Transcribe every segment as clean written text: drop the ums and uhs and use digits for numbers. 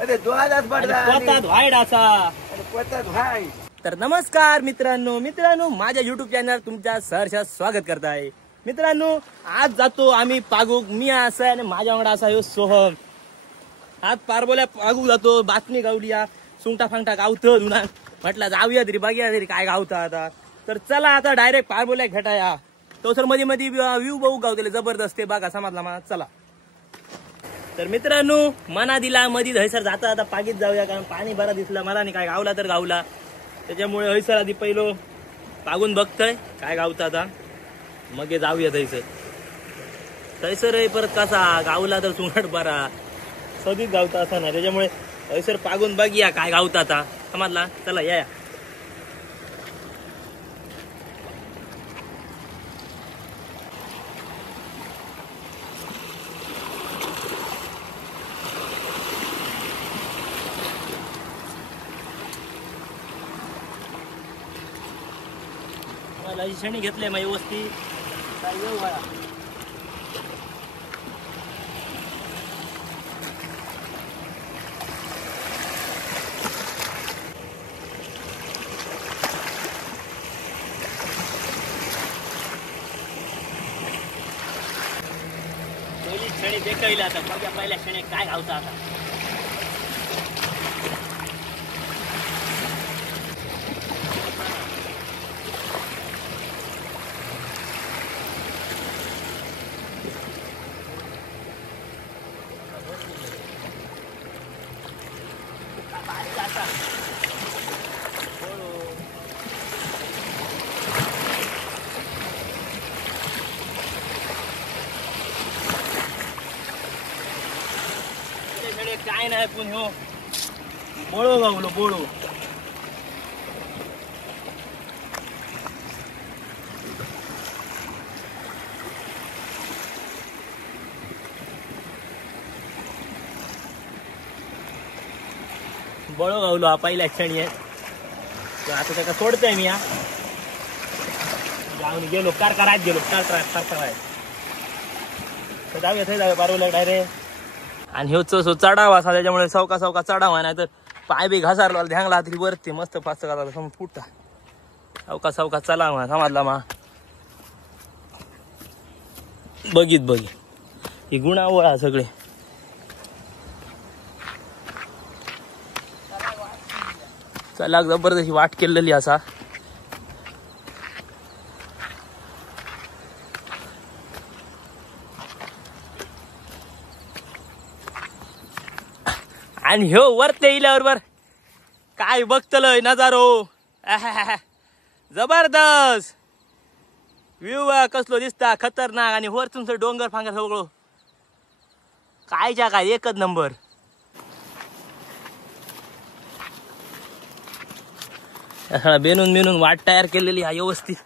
अरे दोहात पोतात व्हाईट असा. तर नमस्कार मित्रांनो माझ्या युट्यूब चॅनल तुमच्या सहर्ष स्वागत करत आहे. मित्रांनो आज जातो आम्ही पागूक. मी असा आणि माझ्या वांगडा असा ह्यो सोहम. आज पारबोल्या पागूक जातो. बातमी गावलिया सुंगटा फांगटा गावत उन्हात. म्हटलं जाऊया तरी बघूया तरी काय गावतं आता. तर चला आता डायरेक्ट पारबोल्या घेटाया. तो सर मध्ये मध्ये व्ह्यू बघू गावतले जबरदस्त आहे बघा समजला मला. चला तर मित्रांनो मना दिला मधी हयसर जाता आता पागीत जाऊया कारण पाणी बरा दिसला मला नाही काय गावला तर गावला. त्याच्यामुळे हयसर आधी पहिलो पागून बघतोय काय गावतं आता मग जाऊया थैसर परत कसा गावला तर सुंगट बरा सदीत गावता असा नाही. त्याच्यामुळे हयसर पागून बघूया काय गावतं आता समजला. चला या शनी घेतले मग व्यवस्थित काय येऊ बघा. पहिली शनी देखील आता बघा पहिल्या शनी काय घावता आता. काय नाही पण हो बोळो गावलो बोळो. बळो गावलो हा पहिल्या क्षणी आहे. आता त्याला सोडतोय मी जाऊन गेलो कार करायत गेलो कार करायत तर जाऊया थंय जाऊया पारवल्या डायरेक्ट. आणि ह्योच चढावा असा त्याच्यामुळे सावका सावका चढावा नाही तर पाय बी घासारला ध्यांगला तरी वरती मस्त फास्ट करायला समज फुटता. सावका सावका चला मा समजला मा बघित ही गुणावळा सगळे. चला जबरदस्त वाट केलेली असा. आणि ह्यो वरते इल्याबरोबर काय बघतलय नजारो जबरदस्त व्ह्यू कसलो दिसता खतरनाक. आणि वर तुमचं डोंगर फांगर सगळं कायच्या काय एकच नंबर. बेनून वाट तयार केलेली हा व्यवस्थित.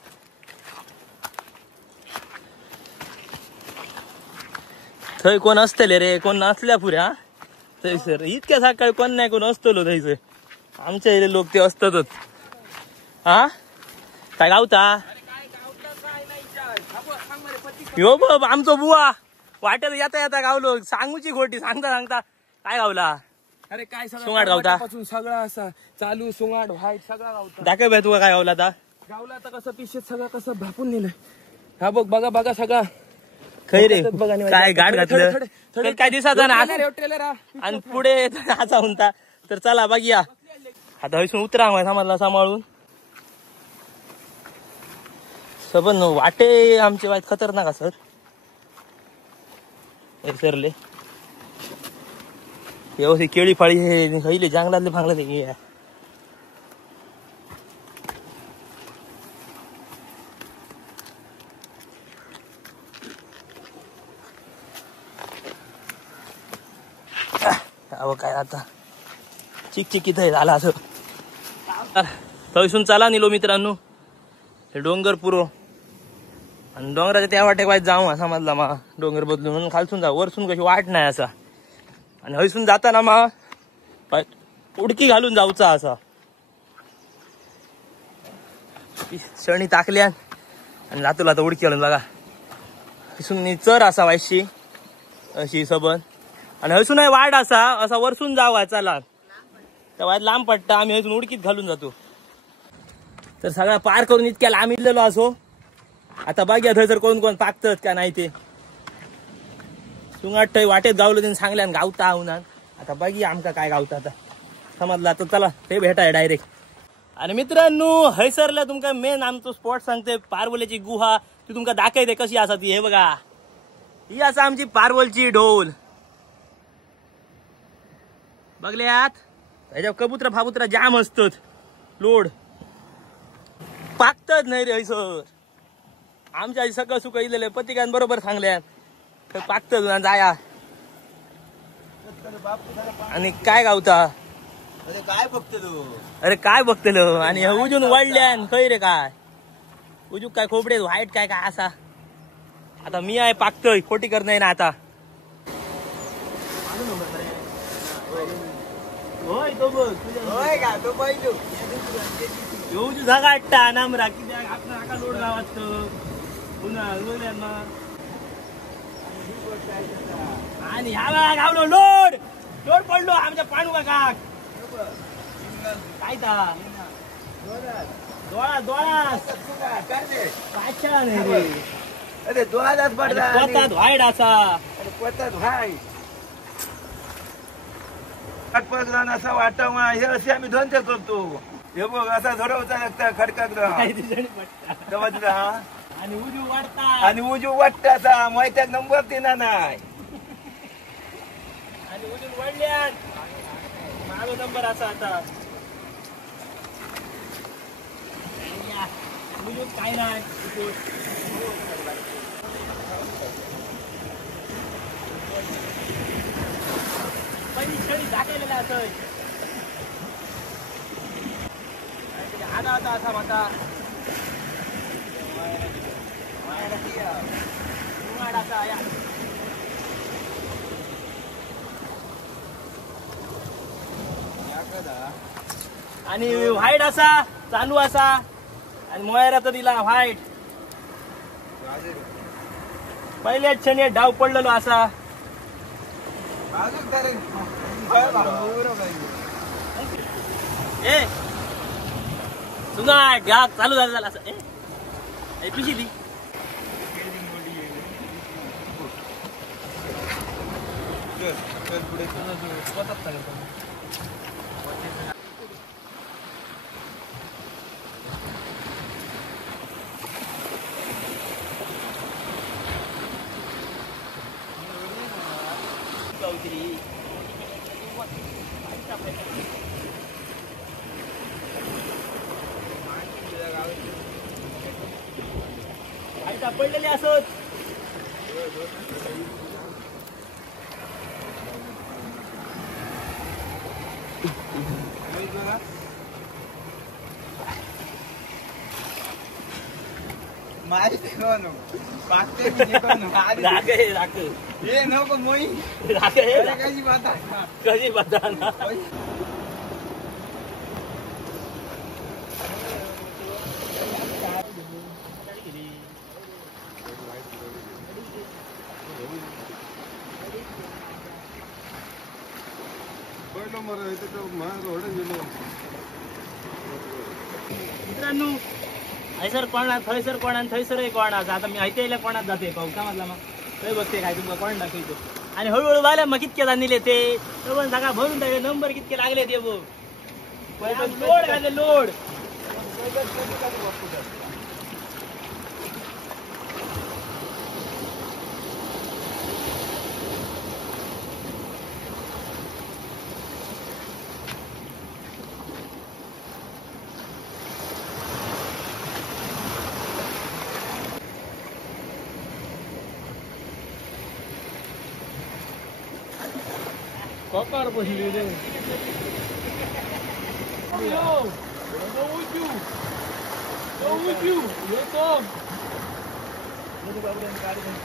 थंय कोण असतले रे कोण नसल्या पुऱ्या थंयसर इतक्या सकाळी कोण नाही कोण असतलो थंयसर. आमच्या इथे लोक ते असतातच. हा काय गावता हो बाब आमचो बुवा वाटेल येता येता गावलो सांगूची खोटी सांगता काय गावला. अरे काय सुंगाट गावता सगळं असा चालू सुंगाट व्हाईट सगळा गावता. दाखव भाई तुला काय गावला आता. गावला आता कसं पिशेत सगळं कसं भापून नेलं. हा बघा सगळा खैरे काय गाठ घातलं काय दिसाचा ना आणि पुढे असा होता. तर चला बघूया आता हयसून उतरा समजला सांभाळून. सबन वाटे आमचे वाईट खतरनाक सर सरले व्यवस्थित केळी फाळी हे खैले जंगलातले फांगले. अहो काय आता चिकचिकीत झाला असं. थैसून चला निलो मित्रांनो हे डोंगर पुरो आणि डोंगराच्या त्या वाटेक वाईट जाऊ समजला मा डोंगर बदलून म्हणून खालसून जा वरसून कशी वाट नाही असा. आणि हयसून जाताना मा उडकी घालून जाऊचा असा. शणी टाकल्या आणि लातूला तर उडकी घालून बघा हयसून चर असा वायशी अशी सबन आणि हसून वाट असा वरसून जावा चला त्या वाट लांब पडता आम्ही हसून उडकीत घालून जातो. तर सगळा पार करून इतक्या लांब इलेलो असो. आता बघ्या थंयसर कोण पाकतात का नाही ते. सुंगाट वाटेत गावलं त्यांनी सांगल्यान गावता उन्हात. आता बघी आमका काय गावता आता समजला. तर चला ते भेटाय डायरेक्ट. आणि मित्रांनो हैसरला तुमका मेन आमचं स्पॉट सांगते पारवल्याची गुहा. ती तुमका दाखवते कशी असा ती. हे बघा ही असा आमची पारवलची ढोल बघल्यात. ह्याच्या कबुतरा फाबुत्रा जाम असतात लोड पाकतच नाही रे हैसर. आमच्या आई सगळं सुख इलेले पतिकान बरोबर सांगल्यात तर पाकतच जाया. आणि काय गावता काय बघतो तू? अरे काय बघतलो. आणि उजून वळल्यान खै रे काय उजूक काय खोबडे व्हाईट काय काय असा. आता मी आहे पाकतोय खोटी कर नाही ना आता. होय तो बघ होय का तो पाहिजे येऊजू जागा आटता नामरा किती आपण आका लोड गावात पुन्हा आणि ह्या वेळा गावलो लोड लोड पडलो आमच्या पांडू काका काय ता डोळा डोळा पाचशा नाही रे. अरे दोळाच पडला पोतात व्हाईट असा पोतात भाई पगलान असा वाटावा. हे असे आम्ही धंदे करतो. हे बघ असा झोडवचा लागता खडकात आणि उजू वाटता आणि उजू वाटत असा माहित्या नंबर देणार नाही. आणि उजून वडल्यान माझा नंबर असा आता उजून काय नाही. पहिली छडी दाखवलेला असं आला होता असा म्हणता आणि व्हाईट असा चालू असा आणि मोयरा तर दिला व्हाईट. पहिल्याच क्षणी डाव पडलेलो असा. ए तुझा घ्या चालू झाला असं ए पिशी ती पडलेले असत. नको मोई कशी बता ना मित्रांनो हैसर कोणात थैसर कोणात थैसर कोणाचा. आता मी ऐकायला कोणात जाते पाऊसा मधला मग थंय बघते काय तुमका कोण दाखवतो. आणि हळूहळू वाल्या मग कितके जाणले ते पण सगळा भरून टाकले. नंबर कितके लागले ते बघ. लोड घाले load Kokar bosili deh. Yo, go with you. Go with you. Yo Tom. Ini baru dan kali dengan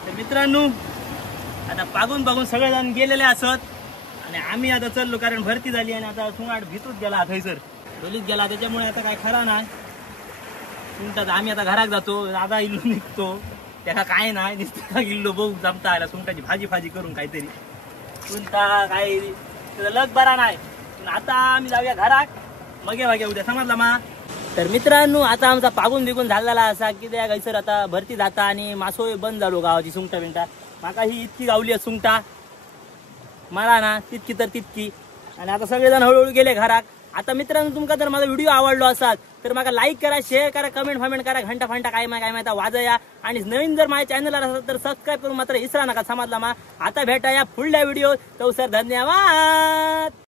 तर मित्रांनो आता पागून सगळेजण गेलेले असत आणि आम्ही आता चाललो कारण भरती झाली आणि आता सुंगाट भीतूच गेला थंयसर डोलीत गेला त्याच्यामुळे आता काय खरा नाही सुंगटात आम्ही आता घरात जातो दादा इल्लो निघतो त्याला काय नाही नुसतं इल्लो बघू जमता आला सुंगटाची भाजी करून काहीतरी सुंगटा काय तुझा लग बरा नाही पण आता आम्ही जाऊया घरात मगे उद्या समजला मा तर मित्रांनो आता आमचा पागून बिगून झालेला असा की त्या गैसर आता भरती जाता आणि मासोळी बंद झालो गावाची सुंगटा बिंगटा माका ही इतकी गावली आहे सुंगटा मला ना तितकी तर तितकी आणि आता सगळेजण हळूहळू गेले घरात आता मित्रांनो तुमका जर माझा व्हिडिओ आवडलो असाल तर मला लाईक करा शेअर करा कमेंट करा घंटा काय माहिती वाजया आणि नवीन जर माझ्या चॅनलला असाल तर सबस्क्राईब करून मात्र इसरा नका समजला मा आता भेटाया पुढल्या व्हिडिओ तो सर धन्यवाद.